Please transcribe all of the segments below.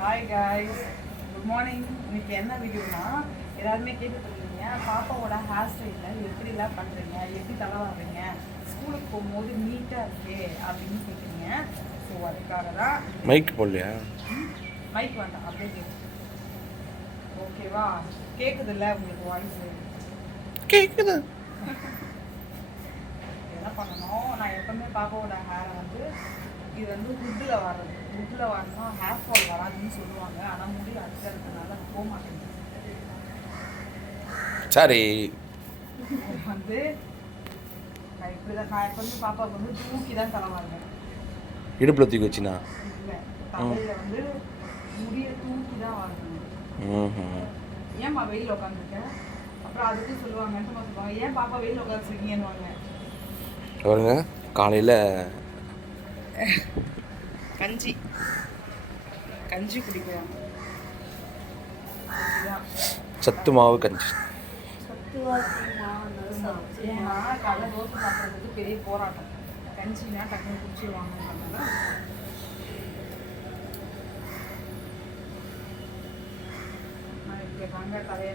Hi guys good morning இன்னைக்கு என்ன வீடியோனா எல்லாருமே கேட்டுட்டு இருக்கீங்க பாப்பாவோட ஹேர் ஸ்டைலில் எப்படிலாம் பண்ணுறீங்க எப்படி தலை வர்றீங்க ஸ்கூலுக்கு போகும்போது நீட்டாக இருக்கே அப்படின்னு கேட்குறீங்க ஸோ அதுக்காக தான் மைக் போடலையா மைக் வேண்டாம். அப்படியே கேட்கு ஓகேவா கேட்குதுல்ல உங்களுக்கு வாய்ஸ் கேக்குது. என்ன பண்ணணும்? நான் எப்பவுமே பாப்பாவோட ஹேரை வந்து இது வந்து ஹுட்டில் வர்றது. ஹுட்டில் வரணும் ஹேர் ஃபால் வராதுன்னு சொல்லுவாங்க. ஆனால் முடி அடிக்கிறதுனால அது போக மாட்டேங்குது. சரி. வந்து நான் எப்பவுமே பாப்பாவுக்கு வந்து தூக்கி தான் தலை வாங்க இடுப்பில் தூக்கி வச்சுனா? தலையில வந்து முடியை தூக்கி தான் வாங்கணும் ம் ஏம்மா வெயில் உட்காந்துருக்கேன் அப்புறம் அதுக்கு சொல்லுவாங்க சொல்லுவாங்க? ஏன் பாப்பா வெயில் உட்காந்துருக்கீங்கன்னு பாருங்க காலையில் கஞ்சி. கஞ்சி குடிக்கிறாங்க. சத்து மாவு கஞ்சி. ஏன்னா காலைல தோசை சாப்பிட்றதுக்கு பெரிய போராட்டம். கஞ்சினா டக்குனு குடிச்சிருவாங்கன்றதுனால நான் இப்படி வாங்க தலையை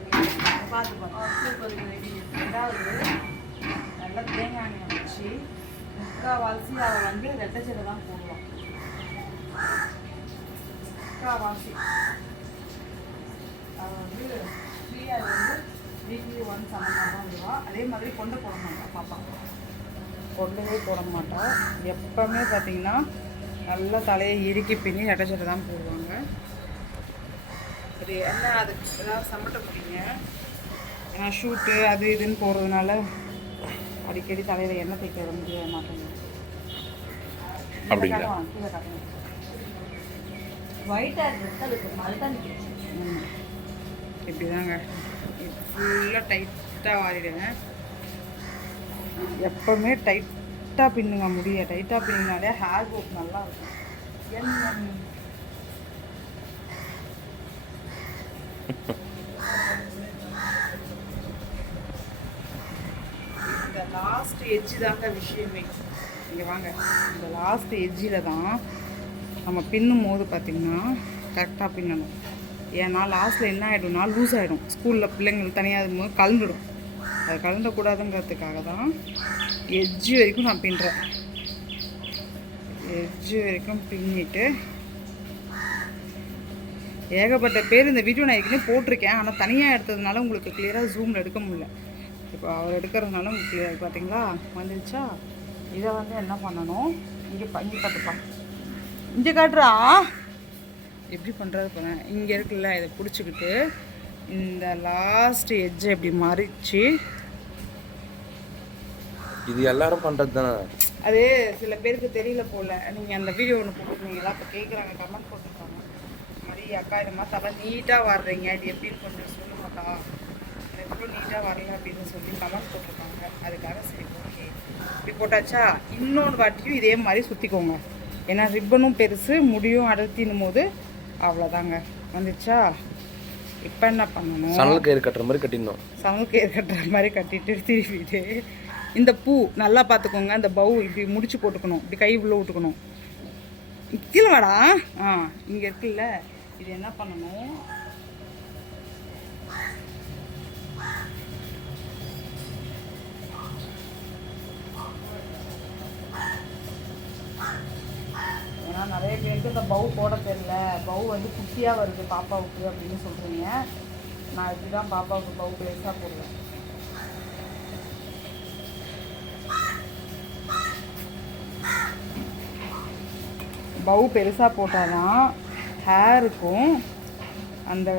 பார்த்து பார்த்தேன் ரெண்டாவது நல்லா தேங்காய் எண்ணெய் வச்சு முக்கால்வாசி அவள் வந்து ரெட்டச்சடை தான் போடுவான் முக்கால்வாசி அவள் வந்து ஃப்ரீயாக வந்து வீக்லி மாதிரி தான் வருவா அதே மாதிரி கொண்டை போட மாட்டா பாப்பா கொண்டவே போட மாட்டா எப்பவுமே பார்த்தீங்கன்னா நல்லா தலையை இறுக்கி பின்னி ரெட்டச்சட்டை தான் போடுவாங்க. அது என்ன அதுக்கு ஏதாவது சம்மட்ட முடியுங்க ஏன்னா ஷூட்டு அது இதுன்னு போடுறதுனால அடிக்கடி தலையில் எண்ணெய் தேய்க்க முடிய மாட்டேங்குது அப்படிங்களா? ஒயிட்டாக இருக்கிறது அதுக்கு மல்தான் ம். இப்படிதாங்க. ஃபுல்லாக டைட்டாக வாரிடுவேன் எப்போவுமே டைட்டாக பின்னுங்க முடிய. டைட்டாக பின்னினாலே ஹேர் க்ரோத் நல்லா இருக்கும். என்ன இந்த லாஸ்ட் எட்ஜு தாங்க விஷயமே. இங்கே வாங்க. இந்த லாஸ்ட் எட்ஜில் தான் நம்ம பின்னும் போது பார்த்திங்கன்னா கரெக்டாக பின்னணும். ஏன்னா லாஸ்ட்டில் என்ன ஆகிடும்னா லூஸ் ஆகிடும் ஸ்கூலில் பிள்ளைங்களுக்கு தனியாக இருக்கும்போது கலந்துடும். அது கலந்துடக்கூடாதுங்கிறதுக்காக தான் எஜ்ஜு வரைக்கும் நான் பின்னுறேன் எஜ்ஜு வரைக்கும் பின்னிட்டு ஏகப்பட்ட பேர் இந்த வீடியோ நான் ஏற்கனவே போட்டிருக்கேன். ஆனால் தனியாக எடுத்ததுனால உங்களுக்கு கிளியராக ஜூமில் எடுக்க முடியல. இப்போ அவர் எடுக்கிறதுனால உங்களுக்கு கிளியர் பார்த்தீங்களா வந்துருச்சா? இதை வந்து என்ன பண்ணணும்? இங்கே ப இங்கே பார்த்துப்பா இங்கே காட்டுறா. எப்படி பண்ணுறது போகிறேன் இங்கே இருக்குல்ல இதை பிடிச்சிக்கிட்டு இந்த லாஸ்ட் எட்ஜை இப்படி மறித்து இது எல்லாரும் பண்ணுறது தானே அது சில பேருக்கு தெரியல போல. நீங்கள் அந்த வீடியோ ஒன்று போட்டுருந்தீங்களா? இப்போ கேட்குறாங்க கமெண்ட் போட்டிருக்காங்க. மாதிரி அக்கா இந்த மாதிரி தலை நீட்டாக வர்றீங்க. இது எப்படி கொஞ்சம் சொல்லுங்கக்கா எவ்வளோ நீட்டாக வரல அப்படின்னு சொல்லி கமெண்ட் போட்டிருக்காங்க. அதுக்காக சரி ஓகே இப்படி போட்டாச்சா? இன்னொன்று வாட்டியும் இதே மாதிரி சுற்றிக்கோங்க ஏன்னா ரிப்பனும் பெருசு முடியும் அடர்த்தினும் போது அவ்வளோதாங்க வந்துச்சா? இப்போ என்ன பண்ணணும்? சணல் கயிறு கட்டுற மாதிரி கட்டிடணும் சமையல் கயிறு கட்டுற மாதிரி கட்டிட்டு திருப்பிட்டு இந்த பூ நல்லா பார்த்துக்கோங்க அந்த பவு இப்படி முடிச்சு போட்டுக்கணும். இப்படி கை உள்ள விட்டுக்கணும். கீழே வாடா. ஆ இங்கே இருக்குல்ல. இது என்ன பண்ணணும்? ஏன்னா நிறைய பேருக்கு இந்த பவு போட தெரியல. பவு வந்து குட்டியாக வருது பாப்பாவுக்கு அப்படின்னு சொல்கிறீங்க நான் இப்படி தான் பாப்பாவுக்கு பவு பெருசாக போடுவேன். பவு பெருசாக போட்டால் தான் ஹேருக்கும் அந்த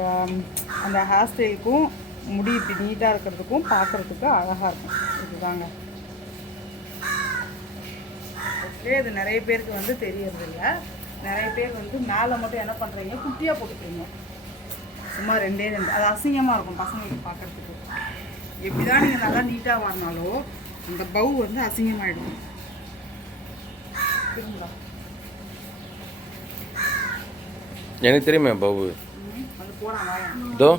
அந்த ஹேர் ஸ்டைலுக்கும் முடி இப்படி நீட்டாக இருக்கிறதுக்கும் பார்க்குறதுக்கு அழகாக இருக்கும். இதுதாங்க. ஓகே இது நிறைய பேருக்கு வந்து தெரியறதில்ல. நிறைய பேர் வந்து மேலே மட்டும் என்ன பண்ணுறீங்க குட்டியாக போட்டுக்கிறீங்க. சும்மா ரெண்டே ரெண்டு. அது அசிங்கமாக இருக்கும் பசங்களுக்கு பார்க்குறதுக்கு. எப்படி தான் நீங்கள் நல்லா நீட்டாக வரனாலும் அந்த பவு வந்து அசிங்கமாயிடும். திரும்புடா எனக்கு தெரியுமே பாபு வாயன் தோ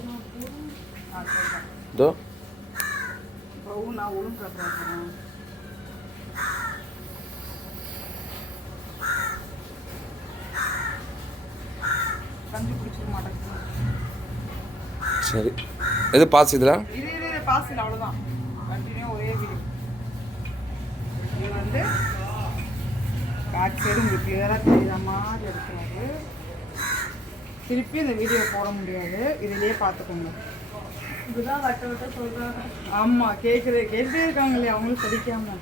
ஆ சொல்கிறேன் தோ பவு நான் ஒழுங்கு கட்டுறேன் கஞ்சி குடிச்சிட மாட்டேங்குது சரி. எது பாஸ் இதில்? இது இது இது பாஸ் இல்லை அவ்வளோதான் கண்டினியூ ஒரே வீடியோ இது வந்து பேக் சைடு உங்களுக்கு கிளியராக தெரியுற மாதிரி இருக்காது திருப்பி இந்த வீடியோ போட முடியாது. இதுலயே பார்த்துக்கோங்க. இதுதான் வட்ட வட்ட சொல்றாங்க. ஆமாம் கேட்குறது கேட்டுட்டே இருக்காங்களே அவங்களும் படிக்காம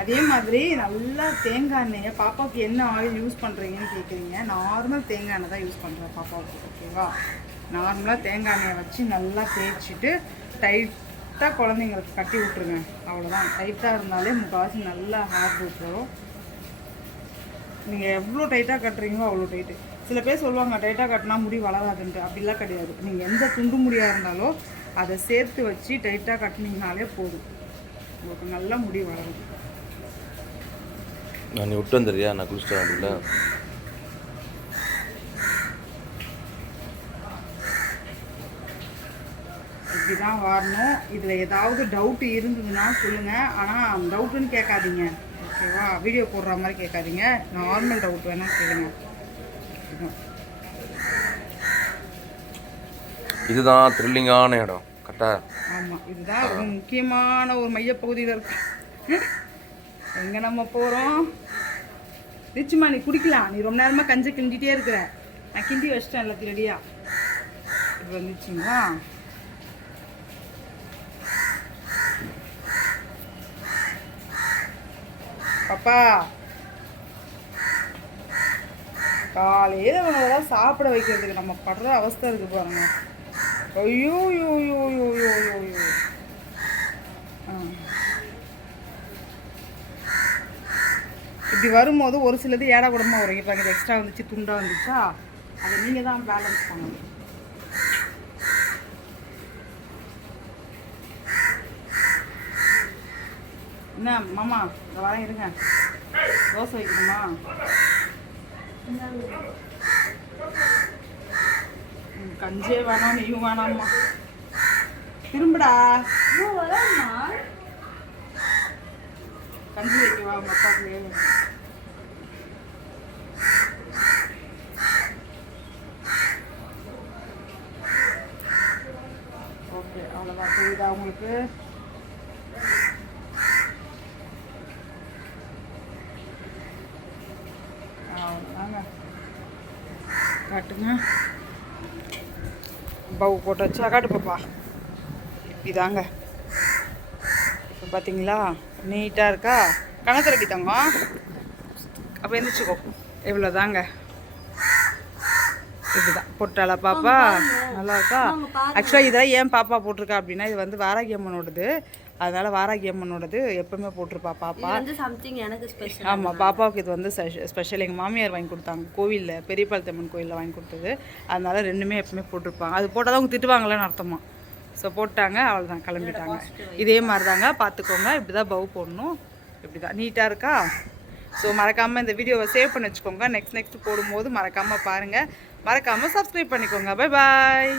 அதே மாதிரி நல்லா தேங்காய் எண்ணெயை பாப்பாவுக்கு என்ன ஆயில் யூஸ் பண்ணுறீங்கன்னு கேட்குறீங்க நார்மல் தேங்காய் எண்ணெய் தான் யூஸ் பண்ணுறேன் பாப்பாவுக்கு ஓகேவா நார்மலாக தேங்காய் எண்ணெயை வச்சு நல்லா தேய்ச்சிட்டு டைட்டாக குழந்தைங்களுக்கு கட்டி விட்ருங்க அவ்வளோதான் டைட்டாக இருந்தாலே முக்கால்வாசி நல்லா ஹேர் க்ரோத் வரும். நீங்கள் எவ்வளோ டைட்டாக கட்டுறீங்களோ அவ்வளோ டைட்டு சில பேர் சொல்லுவாங்க டைட்டாக கட்டினா முடி வளராதுன்ட்டு. அப்படிலாம் கிடையாது. நீங்கள் எந்த துண்டு முடியாக இருந்தாலும் அதை சேர்த்து வச்சு டைட்டாக கட்டினீங்கனாலே போதும். உங்களுக்கு நல்லா முடி வளரும். நான் நீ விட்டு வந்துடுறியா? நான் குளிச்சிட்டேன் அப்படில இப்படி தான் வரணும். இதில் ஏதாவது டவுட் இருந்ததுன்னா சொல்லுங்கள் ஆனால் டவுட்டுன்னு கேட்காதீங்க. ஓகேவா வீடியோ போடுற மாதிரி கேட்காதீங்க. நார்மல் டவுட் வேணால் கேளுங்க. இதுதான். த்ரில்லிங்கான இடம். கரெக்டா ஆமாம் இதுதான் ரொம்ப முக்கியமான ஒரு மையப்பகுதியில் இருக்கு. எங்கே நம்ம போகிறோம் ரிச்சுமா நீ குடிக்கலாம். நீ ரொம்ப நேரமாக கஞ்சி கிண்டிகிட்டே இருக்கிற. நான் கிண்டி வச்சிட்டேன் எல்லாத்தையும் ரெடியா. இது வந்துச்சுங்களா பாப்பா காலையில் இவங்களெல்லாம் சாப்பிட வைக்கிறதுக்கு நம்ம படுற அவஸ்தை இருக்கு பாருங்க. ஐயோ யோ யோ யோ யோ யோ யோ இப்படி வரும்போது ஒரு சிலது ஏடா கூடமா வரும். இப்போ இது எக்ஸ்ட்ரா வந்துச்சு துண்டா வந்துச்சா? அதை நீங்கள் தான் பேலன்ஸ் பண்ணணும். என்ன மாமா இந்த வரேன் இருங்க. தோசை வைக்கணுமா ம், கஞ்சியே வேணாம் நெய்யும் வேணாம்மா. திரும்புடா. கஞ்சி வைக்கவா உங்க அப்பாவுக்கு ஓகே அவ்வளோதான் உங்களுக்கு? அவ்வளோதாங்க காட்டுங்க. பவு போட்டு வச்சா காட்டு பாப்பா. இதாங்க இப்போ பார்த்தீங்களா நீட்டாக இருக்கா? கணத்திரடி தங்கம் அப்போ எந்திரிச்சுக்கோ. இவ்வளோதாங்க இதுதான். பொட்டாளா பாப்பா. நல்லா இருக்கா? ஆக்சுவலாக இதெல்லாம் ஏன் பாப்பா போட்டிருக்கா அப்படின்னா இது வந்து வாராகி அம்மனோடது. அதனால வாராகி அம்மனோடது எப்பவுமே போட்டிருப்பா பாப்பா. சம்திங் எனக்கு ஸ்பெஷல் ஆமாம் பாப்பாவுக்கு இது வந்து ஸ்பெஷல் எங்கள் மாமியார் வாங்கி கொடுத்தாங்க. கோவிலில் பெரியபாளையம்மன் கோயிலில் வாங்கி கொடுத்தது. அதனால ரெண்டுமே எப்பவுமே போட்டிருப்பாங்க. அது போட்டால் தான் அவங்க திட்டுவாங்களேன்னு அர்த்தமா. ஸோ போட்டாங்க. அவ்வளோதான் கிளம்பிட்டாங்க. இதே மாதிரி தாங்க பார்த்துக்கோங்க இப்படி தான் பவு போடணும். இப்படி தான் நீட்டாக இருக்கா? ஸோ மறக்காமல் இந்த வீடியோவை சேவ் பண்ணி வச்சுக்கோங்க. நெக்ஸ்ட் நெக்ஸ்ட் போடும்போது மறக்காமல் பாருங்கள் மறக்காமல் சப்ஸ்கிரைப் பண்ணிக்கோங்க. Bye bye